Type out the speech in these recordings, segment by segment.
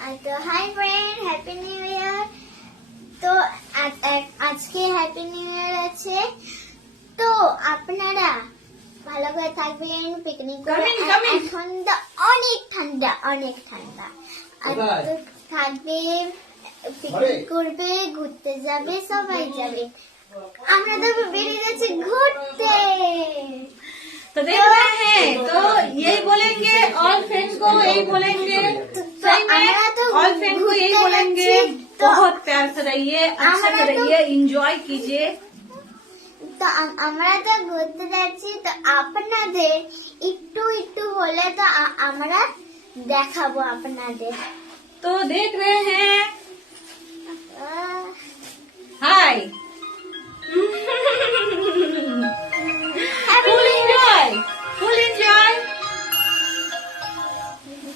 তো hi friend, happy new year. তো আজকে হ্যাপি নিউ ইয়ার আছে, তো আপনারা ভালো করে থাকবেন, পিকনিক করবেন। এখন তো অনেক ঠান্ডা, অনেক ঠান্ডা। আর তো থাকবে, পিকনিক করবে, ঘুরতে যাবে, সবাই যাবে। আমরা তো বেরিয়ে যাচ্ছি ঘুরতে। तो देख रहे हैं, तो यही बोलेंगे ऑल फ्रेंड्स को, यही बोलेंगे सही में ऑल फ्रेंड को यही बोलेंगे, बहुत प्यार से रहिए, अच्छा से रहिए, एंजॉय कीजिए। তো আমরা তো ঘুরতে যাচ্ছি, তো আপনাদের একটু একটু হলে তো আমরা দেখাবো আপনাদের। तो देख रहे हैं, hi full enjoy, full enjoy.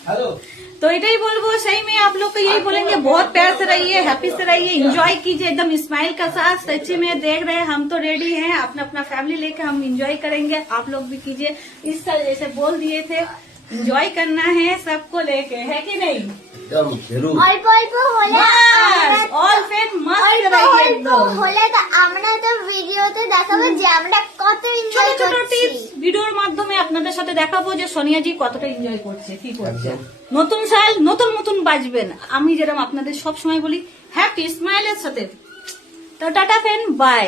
Hello. तो इतना बोलबो, सही में आप लोग को यही बोलेंगे, बहुत प्यार से रहिए, हैप्पी से रहिए, एंजॉय कीजिए एकदम स्माइल का साथ। सच्ची में देख रहे हैं, हम तो रेडी हैं, अपना अपना फैमिली लेके हम एंजॉय करेंगे, आप लोग भी कीजिए। इस तरह जैसे बोल दिए थे, एंजॉय करना है सबको लेके, है कि नहीं? एकदम जरूर। অল্প অল্প হলে ऑल फ्रेंड मस्त অল্প रहिए অল্প एकदम। হলে তো আমরা তো ভিডিওতে দেখাবো যে আমরা কত ছোট এনজয় ছোট করছি। টিপস ভিডিওর মাধ্যমে আপনাদের সাথে দেখাবো যে সোনিয়াজি কতটা এনজয় করছে, কি করছে। একদম। নতুন সাল নতুন নতুন বাজবেন, আমি যেরকম আপনাদের সব সময় বলি, হ্যাপি স্মাইলের সাথে। তো টাটা ফ্রেন্ড, বাই।